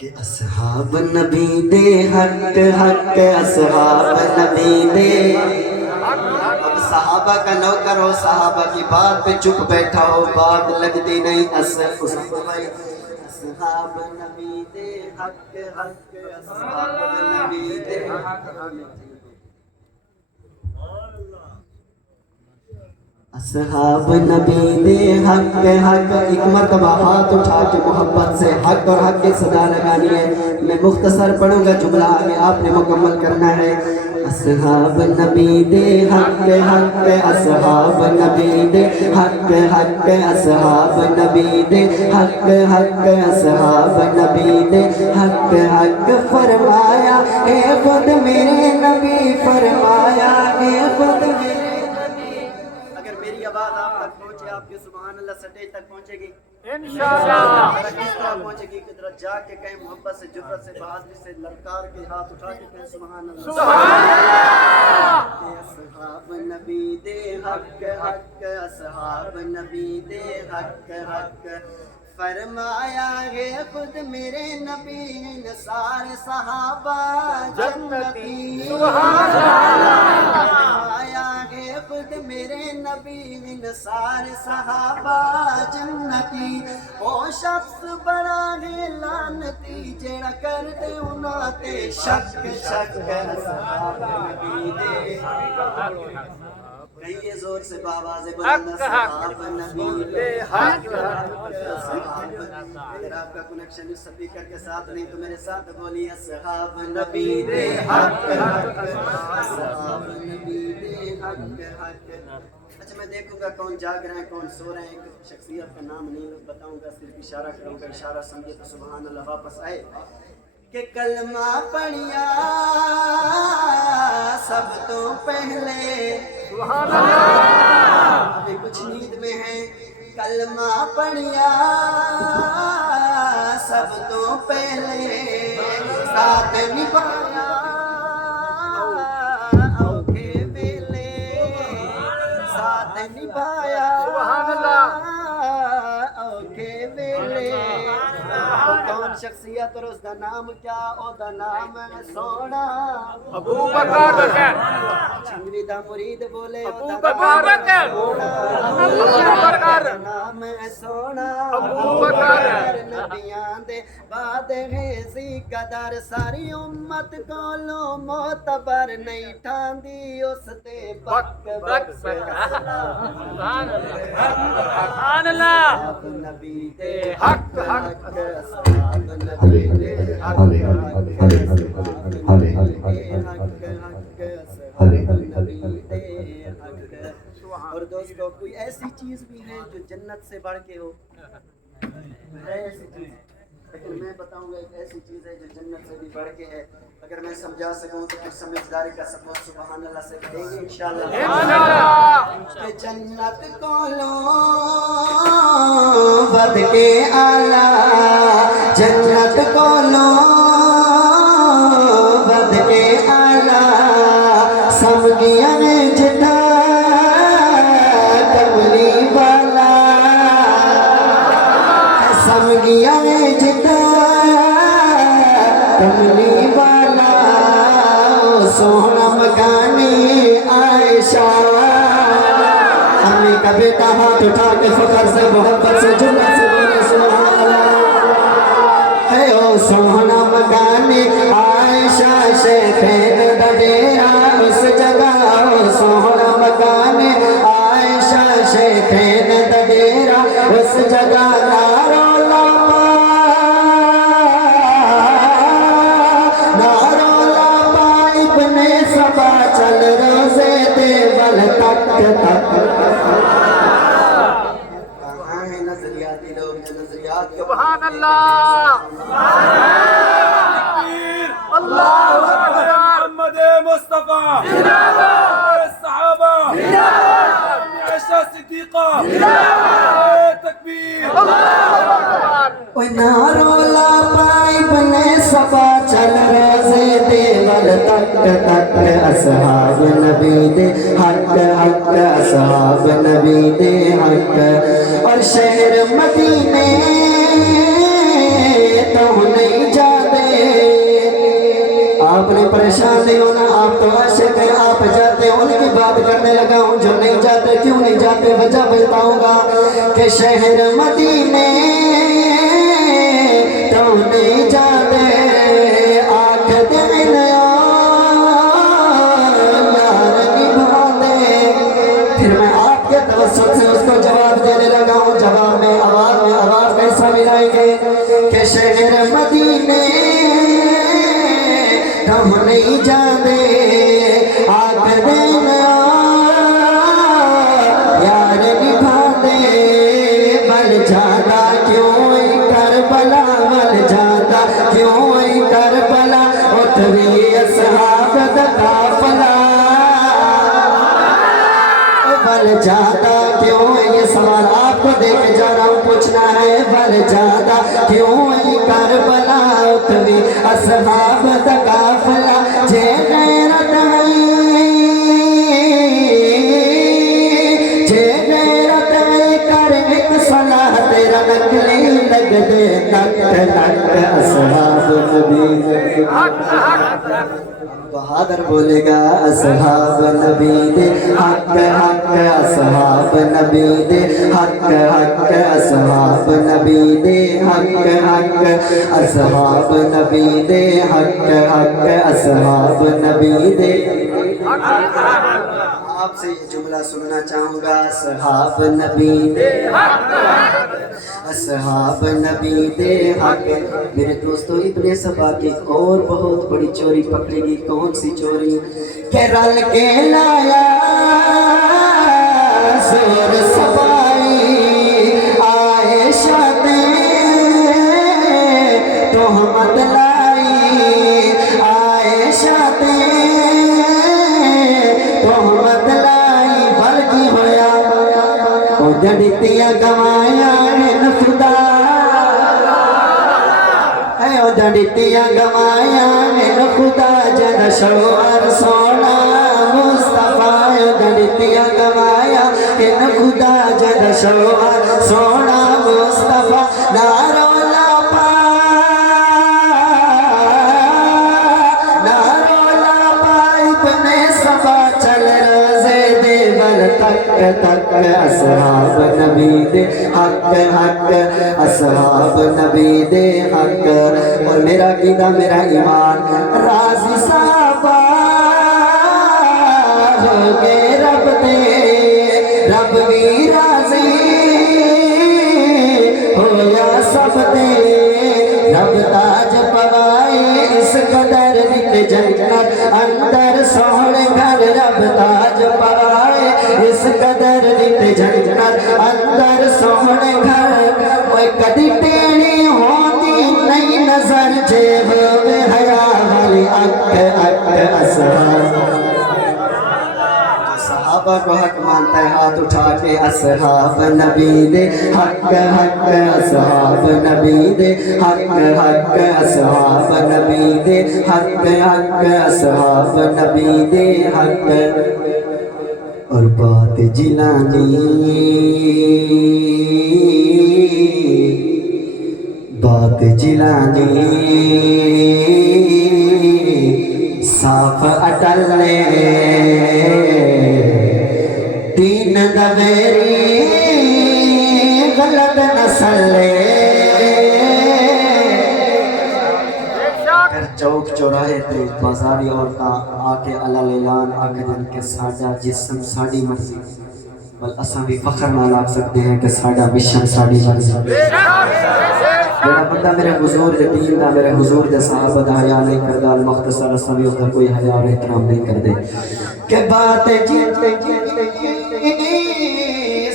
کہ اصحاب نبی دے حق حق اصحاب نبی دے. اب صحابہ کا نوکر ہو، صحابہ کی بات پہ چپ بیٹھا ہو، بات لگتی نہیں. اصحاب نبی دے حق حق اصحاب نبی دے. اصحاب نبی دے حق حق. ایک مرتبہ ہاتھ اٹھا کے محبت سے حق اور حق کی صدا لگانی ہے. میں مختصر پڑھوں گا، جملہ آگے آپ نے مکمل کرنا ہے. اصحاب نبی دے حق حق اصحاب نبی دے حق حق اصحاب نبی دے حق حق اصحاب نبی دے حق حق. فرمایا اے خود میرے نبی، فرمایا اے خود میرے. میری آواز آپ تک پہنچے، آپ کے سبحان اللہ سٹیج تک پہنچے گی انشاءاللہ. کس طرح پہنچے گی؟ کہ ذرا جا کے کہیں، محبت سے، جرأت سے، بہادری سے، للکار کے ہاتھ اٹھا کے کہیں سبحان اللہ سبحان اللہ. اصحاب نبی دے حق حق اصحاب نبی دے حق حق. فرمایا ہے خود میرے نبی، نثار صحابہ جنتی. فرمایا ہے خود میرے نبی، نثار صحابہ جنتی. او شخص بڑا ہے لعنتی، جڑا کر دے انہاں تے شک شک. اصحاب نبی دے کہیے زور سے باواز بلند، اصحاب نبی دے حق حق. اگر آپ کا کنیکشن اس سپیکر کے ساتھ نہیں تو میرے ساتھ بولیے اصحاب نبی دے حق حق اصحاب نبی دے حق حق. اچھا میں دیکھوں گا کون جاگ رہے ہیں کون سو رہے ہیں. ایک شخصیت کا نام نہیں بتاؤں گا، صرف اشارہ کروں گا. اشارہ سمجھے تو سبحان اللہ واپس آئے. کہ کلمہ پڑھیا سب تو پہلے سبحان اللہ. ابھی کچھ نیند میں ہیں. کلمہ پڑھیا سب تو پہلے، ساتھ نبھایا اوکھے ویلے، ساتھ نبھایا سبحان اللہ اوکھے ویلے. کون شخصیت اور اس دا نام کیا؟ او دا نام سونا ابو بکر. چھنگوی دا مرید بولے ابو بکر. نام سونا ابو بکر. نبیاں دے بعد غیزی قدر، ساری امت کولو معتبر نہیں ٹھاندی اس تے بک بک. سبحان اللہ. نبی دے حق حق اصحاب نبی دے حق حق اور دوستو کوئی ایسی چیز بھی ہے جو جنت سے بڑھ کے ہو؟ ایسی چیز، لیکن میں بتاؤں گا ایک ایسی چیز ہے جو جنت سے بھی بڑھ کے ہے. اگر میں سمجھا سکوں تو پھر سمجھداری کا سپورٹ سبحان اللہ سے کریں گے انشاءاللہ. کہ جنت کو لو ود کے آلہ، جنت کو لو ود کے آلہ. سمگیاں جدا کملی والا، سمگیاں جدا کملی والا. سونا مکانی عائشہ، امی کا بیٹا ہاتھ اٹھا کے فخر سے محبت سے جنت سے بولے سبحان اللہ. اے او سونا مکانی عائشہ، شیخین دا ڈیرا اس جگہ. او سونا مکانی عائشہ، شیخین دا ڈیرا اس جگہ. نارو لاپا نارو لاپا ابن سبا، چل روزے دیول تک تک. کہاں ہیں نظریاتی لوگ جو نظریات سبحان اللہ اللہ اکبر. محمد مصطفیٰ زندہ باد. صحابہ زندہ باد. عائشہ صدیقہ زندہ باد. تکبیر اللہ اکبر. اوہ نارو لاپا ابن سبا، چل روزے دیول تک تک. اصحاب نبی دے حق حق اصحاب نبی دے حق. اور شہر مدینے تو نہیں جا پریشان نہیں ہونا، آپ تو عاشق ہیں، آپ جاتے ہیں، ان کی بات کرنے لگا ہوں جو نہیں جاتے، کیوں نہیں جاتے، وجہ بتاؤں گا کہ شہر مدینے تو نہیں جاتے، آنکھ دل پھر میں آپ کے توسط سے اس کو جواب دینے لگا ہوں، جواب میں آواز کیسا ملائیں گے کہ شہر مدینے ہم نہیں جانے، آنکھ دینا یار نبھا دے، بل جاتا کیوں ای کربلا، بل جاتا کیوں ای کربلا، اتوی اصحاب دا قافلہ، بل جاتا کیوں، یہ سوال آپ کو دے کے جا رہا ہوں پوچھنا ہے، بل جاتا کیوں ای کربلا، اتوی اصحاب دا قافلہ، جے غیرت کر ایک صلاح تیرا نکلی لگ دے تک تک اصحاب نبی، بہادر بولے گا اصحاب نبی دے حق حق، اصحاب نبی دے حق حق، اصحاب نبی دے حق حق، اصحاب نبی دے حق حق، اصحاب نبی دے۔ آپ سے یہ جملہ سننا چاہوں گا، اصحاب نبی دے حق، اصحاب نبی دے حق۔ میرے دوستو ابن سبا کی اور بہت بڑی چوری پکڑے گی، کون سی چوری کہ رل کے لایا زور سبائی، عائشہ نے تہمت لائی، عائشہ نے تہمت لائی، بلکہ ہویا او جڑتیاں گوایا ہیں خدا، اے او جڑتیاں گوایا ہیں خدا، جن شوہر سونا مصطفیٰ، جڑتیاں گوایا ہیں خدا، جن شوہر سونا مصطفیٰ، نہ رولا پا نہ رولا پا ابن سبا، چل روزے دیول تک تک، اصحاب نبی دے حق حق، اصحاب نبی دے حق۔ اور میرا عقیدہ میرا ایمان، راضی صحابہ ہو گئے رب دے، رب بھی راضی ہویا سب دے، رب تاج پوائے اس قدر نت جنت اندر سونے گھر، رب تاج پوائے اس قدر نت جنت اندر سونے گھر، وہ کدی ٹیڑھی ہوتی نہیں نظر، جیب میں حیا والی اکھ اکھ، صحابہ کو حق مانتا ہے ہاتھ اٹھا کے، اصحاب نبی دے حق حق، اصحاب نبی دے حق حق، اصحاب نبی دے حق حق، اصحاب نبی دے حق۔ اور بات جیلانی، بات جیلانی صاف اٹل لے، دین دویری غلط نسل لے، پھر چوک چوراہے تے بازاری عورتاں آ کے علل اعلان آکھدن کہ ساڈا جسم ساڈی مرضی، بل اساں بھی فخر نہ لاکھ سکتے ہیں کہ ساڈا مشن ساڈی مرضی۔ میرا بندہ میرے حضور دے دین دا، میرے حضور دے صحابہ دا حیا نہیں کردا، المختصر اساں ادھر کوئی حیا اور احترام نہیں کردے کہ بات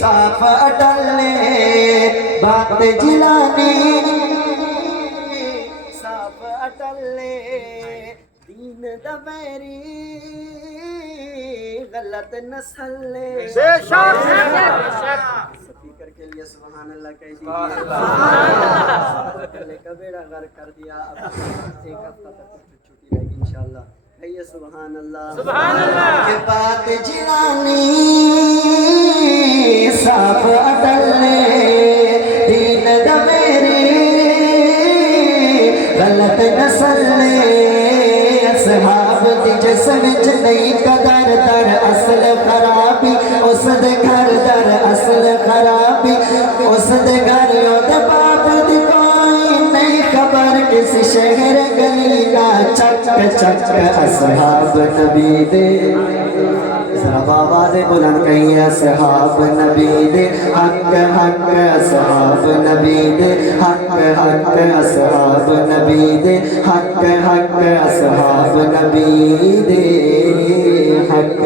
صاف اٹل لے، بات جلانی صاف اٹل لے، دین دا میری غلط نسل لے، بے شک سپیکر کے لیے سبحان اللہ کہہ دیجیے، پہلے کا بیڑا غرق کر دیا، اب ایک ہفتہ تک چھٹی رہے گی انشاءاللہ، کہیے سبحان اللہ، سبحان اللہ۔ کہ بات جلانی صاف اٹل لے، دین دا میری غلط نسل لے، اصحاب اس وچ نہیں قدر در اصل خرابی اس دے گھر در اصل خرابی اس دے گھر دے باپ دی کوئی نہیں خبر کسی شہر گلی کا چک چک اصحاب نبی دے ذرا آواز بلند کہیے اصحاب نبی دے حق حق اصحاب نبی دے حق حق اصحاب نبی دے حق حق اصحاب نبی دے حق